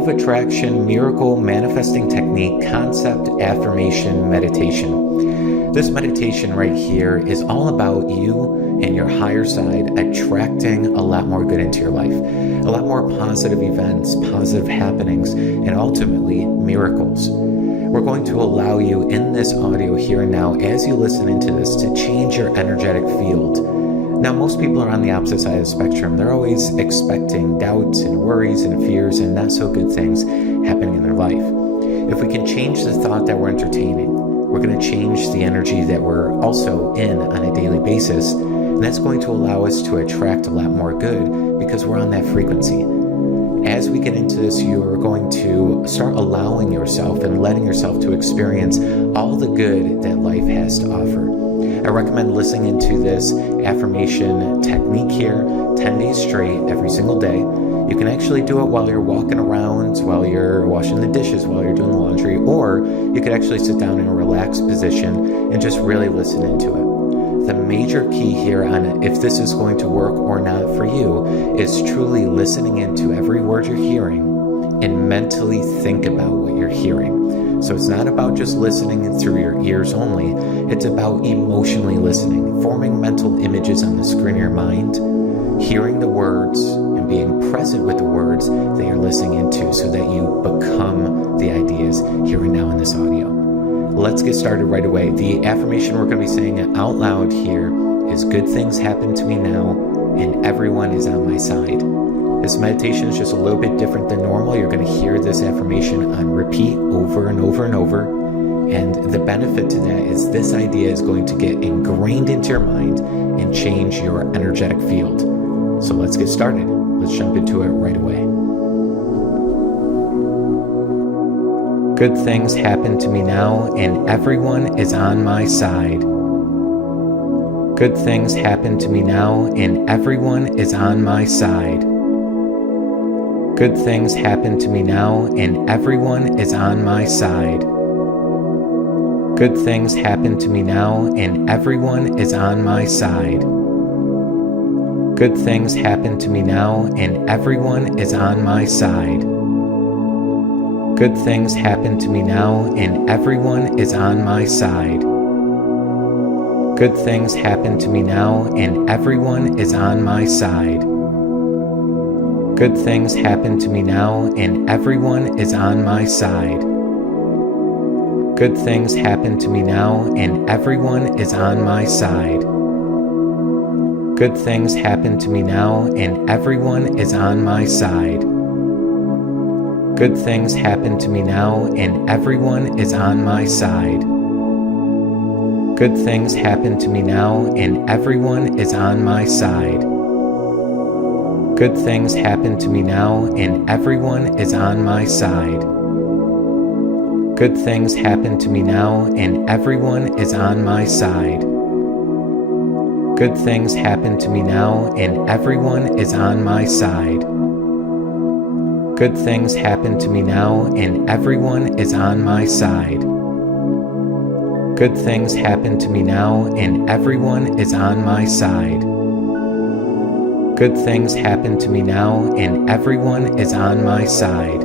of attraction, miracle, manifesting technique, concept, affirmation, meditation. This meditation right here is all about you and your higher side attracting a lot more good into your life, a lot more positive events, positive happenings, and ultimately miracles. We're going to allow you in this audio here and now, as you listen into this, to change your energetic field. Now, most people are on the opposite side of the spectrum. They're always expecting doubts and worries and fears and not so good things happening in their life. If we can change the thought that we're entertaining, we're going to change the energy that we're also in on a daily basis, and that's going to allow us to attract a lot more good because we're on that frequency. As we get into this, you are going to start allowing yourself and letting yourself to experience all the good that life has to offer. I recommend listening into this affirmation technique here 10 days straight every single day. You can actually do it while you're walking around, while you're washing the dishes, while you're doing the laundry, or you could actually sit down in a relaxed position and just really listen into it. The major key here on if this is going to work or not for you is truly listening into every word you're hearing and mentally think about what you're hearing. So it's not about just listening through your ears only. It's about emotionally listening, forming mental images on the screen of your mind, hearing the words, and being present with the words that you're listening into so that you become the ideas here and now in this audio. Let's get started right away. The affirmation we're going to be saying out loud here is good things happen to me now and everyone is on my side. This meditation is just a little bit different than normal. You're going to hear this affirmation on repeat over and over and over. And the benefit to that is this idea is going to get ingrained into your mind and change your energetic field. So let's get started. Let's jump into it right away. Good things happen to me now and everyone is on my side. Good things happen to me now and everyone is on my side. Good things happen to me now and everyone is on my side. Good things happen to me now and everyone is on my side. Good things happen to me now and everyone is on my side. Good things happen to me now and everyone is on my side. Good things happen to me now and everyone is on my side. Good things happen to me now and everyone is on my side. Good things happen to me now and everyone is on my side. Good things happen to me now and everyone is on my side. Good things happen to me now and everyone is on my side. Good things happen to me now and everyone is on my side. Good things happen to me now and everyone is on my side. Good things happen to me now and everyone is on my side. Good things happen to me now and everyone is on my side. Good things happen to me now and everyone is on my side. Good things happen to me now and everyone is on my side. Good things happen to me now and everyone is on my side.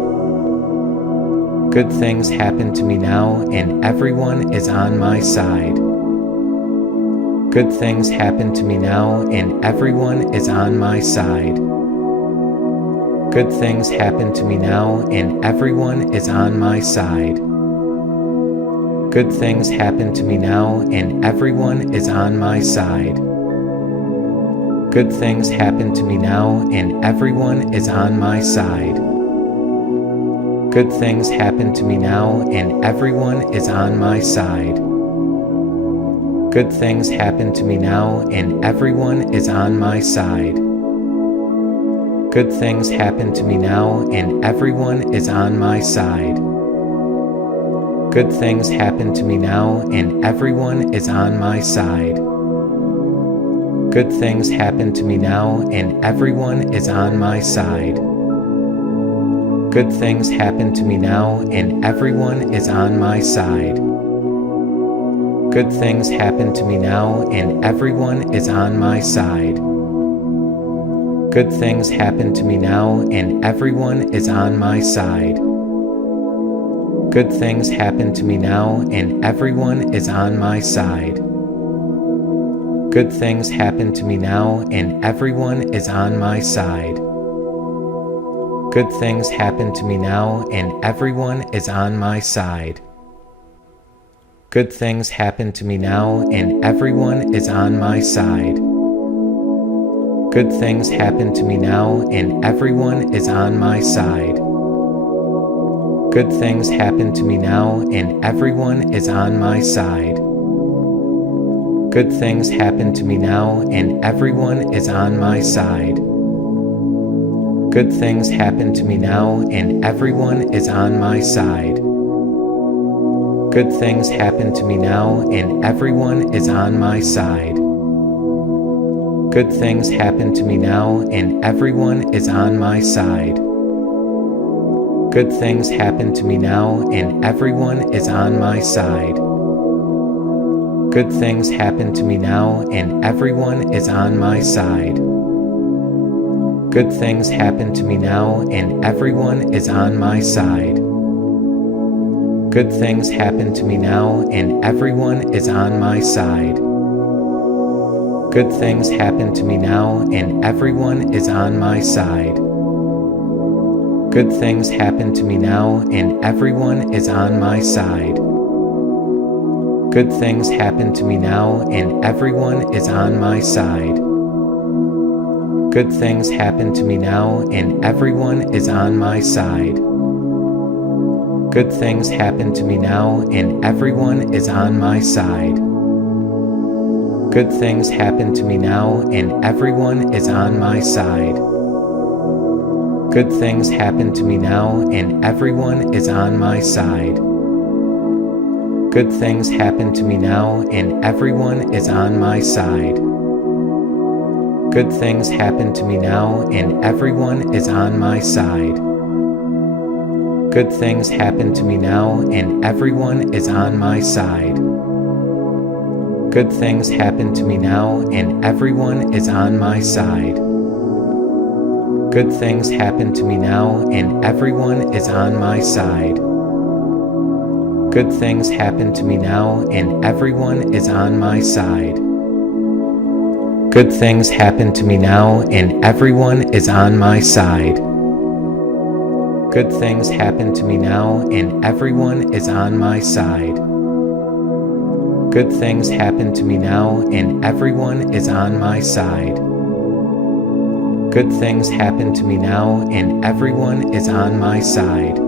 Good things happen to me now and everyone is on my side. Good things happen to me now and everyone is on my side. Good things happen to me now and everyone is on my side. Good things happen to me now and everyone is on my side. Good things happen to me now and everyone is on my side. Good things happen to me now and everyone is on my side. Good things happen to me now and everyone is on my side. Good things happen to me now and everyone is on my side. Good things happen to me now and everyone is on my side. Good things happen to me now and everyone is on my side. Good things happen to me now and everyone is on my side. Good things happen to me now and everyone is on my side. Good things happen to me now, and everyone is on my side. Good things happen to me now, and everyone is on my side. Good things happen to me now, and everyone is on my side. Good things happen to me now, and everyone is on my side. Good things happen to me now, and everyone is on my side. Good things happen to me now, and everyone is on my side. Good things happen to me now, and everyone is on my side. Good things happen to me now, and everyone is on my side. Good things happen to me now, and everyone is on my side. Good things happen to me now, and everyone is on my side. Good things happen to me now, and everyone is on my side. Good things happen to me now, and everyone is on my side. Good things happen to me now, and everyone is on my side. Good things happen to me now, and everyone is on my side. Good things happen to me now, and everyone is on my side. Good things happen to me now, and everyone is on my side. Good things happen to me now, and everyone is on my side. Good things happen to me now, and everyone is on my side. Good things happen to me now, and everyone is on my side. Good things happen to me now, and everyone is on my side. Good things happen to me now, and everyone is on my side. Good things happen to me now, and everyone is on my side. Good things happen to me now, and everyone is on my side. Good things happen to me now, and everyone is on my side. Good things happen to me now, and everyone is on my side. Good things happen to me now, and everyone is on my side. Good things happen to me now, and everyone is on my side. Good things happen to me now, and everyone is on my side. Good things happen to me now, and everyone is on my side. Good things happen to me now, and everyone is on my side. Good things happen to me now, and everyone is on my side. Good things happen to me now, and everyone is on my side. Good things happen to me now, and everyone is on my side. Good things happen to me now, and everyone is on my side.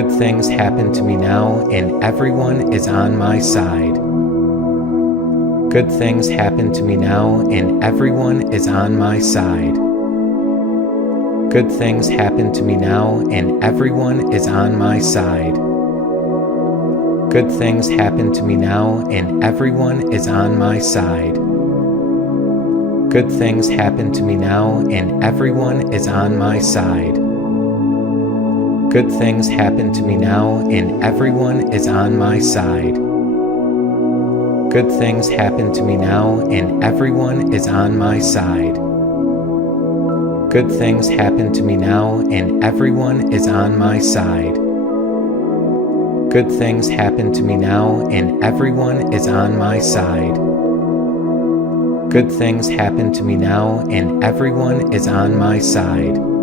Good things happen to me now, and everyone is on my side. Good things happen to me now, and everyone is on my side. Good things happen to me now, and everyone is on my side. Good things happen to me now, and everyone is on my side. Good things happen to me now, and everyone is on my side. Good things happen to me now, and everyone is on my side. Good things happen to me now, and everyone is on my side. Good things happen to me now, and everyone is on my side.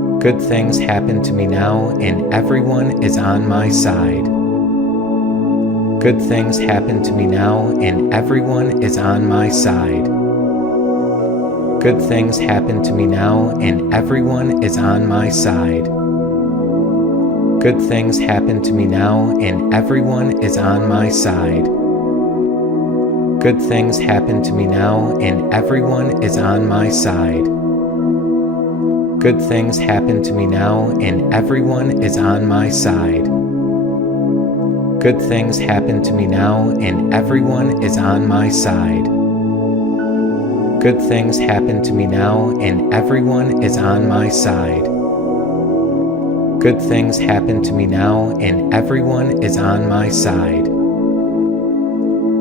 Good things happen to me now, and everyone is on my side. Good things happen to me now, and everyone is on my side. Good things happen to me now, and everyone is on my side. Good things happen to me now, and everyone is on my side. Good things happen to me now, and everyone is on my side. Good things happen to me now, and everyone is on my side. Good things happen to me now, and everyone is on my side. Good things happen to me now, and everyone is on my side. Good things happen to me now, and everyone is on my side.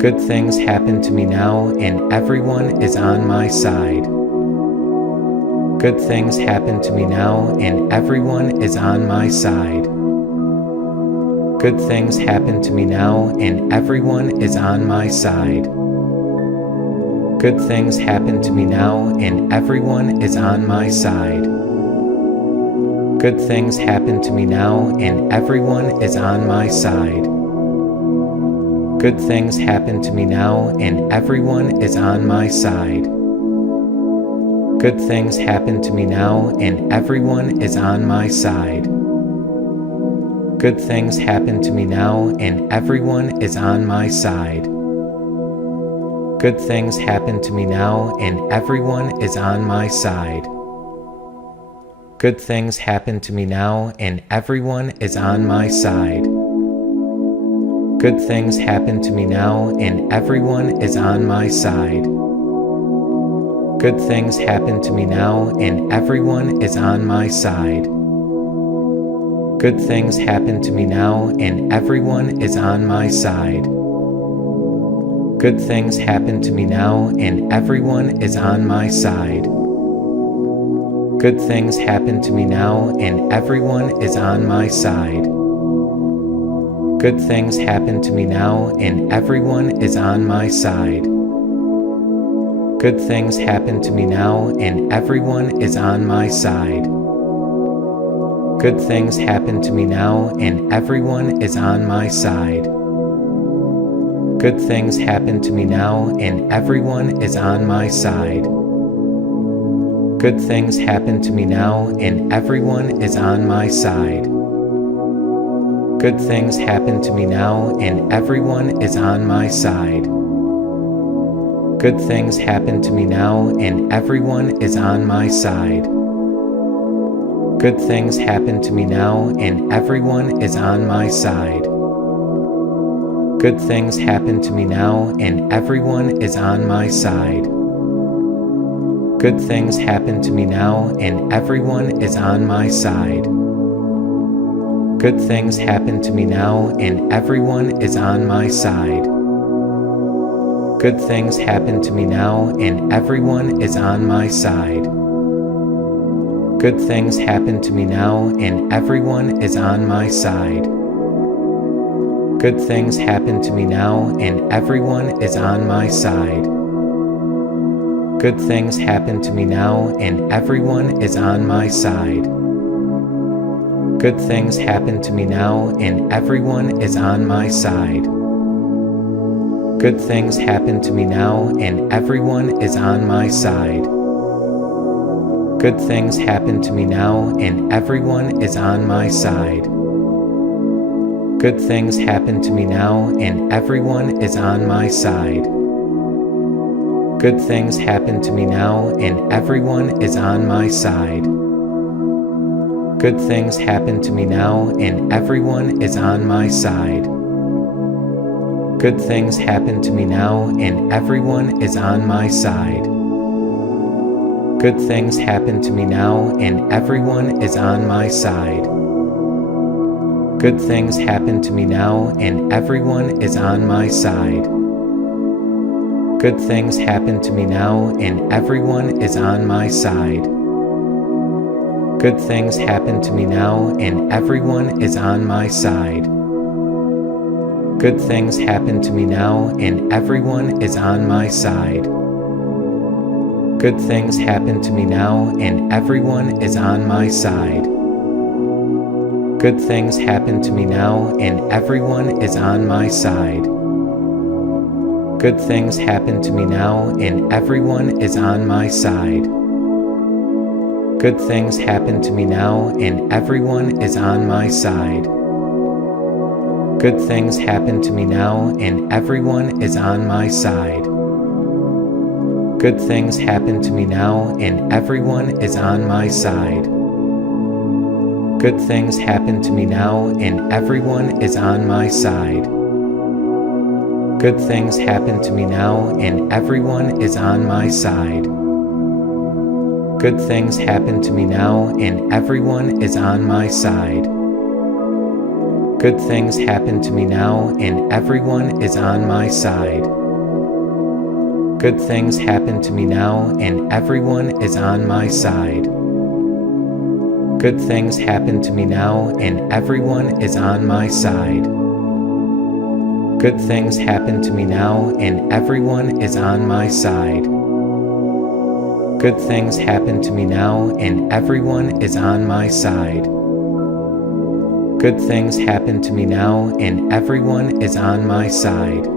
Good things happen to me now, and everyone is on my side. Good things happen to me now, and everyone is on my side. Good things happen to me now, and everyone is on my side. Good things happen to me now, and everyone is on my side. Good things happen to me now, and everyone is on my side. Good things happen to me now, and everyone is on my side. Good things happen to me now, and everyone is on my side. Good things happen to me now, and everyone is on my side. Good things happen to me now, and everyone is on my side. Good things happen to me now, and everyone is on my side. Good things happen to me now, and everyone is on my side. Good things happen to me now, and everyone is on my side. Good things happen to me now, and everyone is on my side. Good things happen to me now, and everyone is on my side. Good things happen to me now, and everyone is on my side. Good things happen to me now, and everyone is on my side. Good things happen to me now, and everyone is on my side. Good things happen to me now, and everyone is on my side. Good things happen to me now, and everyone is on my side. Good things happen to me now, and everyone is on my side. Good things happen to me now, and everyone is on my side. Good things happen to me now, and everyone is on my side. Good things happen to me now, and everyone is on my side. Good things happen to me now, and everyone is on my side. Good things happen to me now, and everyone is on my side. Good things happen to me now, and everyone is on my side. Good things happen to me now, and everyone is on my side. Good things happen to me now, and everyone is on my side. Good things happen to me now, and everyone is on my side. Good things happen to me now, and everyone is on my side. Good things happen to me now, and everyone is on my side. Good things happen to me now, and everyone is on my side. Good things happen to me now, and everyone is on my side. Good things happen to me now, and everyone is on my side. Good things happen to me now, and everyone is on my side. Good things happen to me now, and everyone is on my side. Good things happen to me now, and everyone is on my side. Good things happen to me now, and everyone is on my side. Good things happen to me now, and everyone is on my side. Good things happen to me now, and everyone is on my side. Good things happen to me now, and everyone is on my side. Good things happen to me now, and everyone is on my side. Good things happen to me now, and everyone is on my side. Good things happen to me now, and everyone is on my side. Good things happen to me now, and everyone is on my side. Good things happen to me now, and everyone is on my side. Good things happen to me now, and everyone is on my side. Good things happen to me now, and everyone is on my side. Good things happen to me now, and everyone is on my side. Good things happen to me now, and everyone is on my side. Good things happen to me now, and everyone is on my side. Good things happen to me now, and everyone is on my side. Good things happen to me now, and everyone is on my side. Good things happen to me now, and everyone is on my side. Good things happen to me now, and everyone is on my side. Good things happen to me now, and everyone is on my side. Good things happen to me now, and everyone is on my side.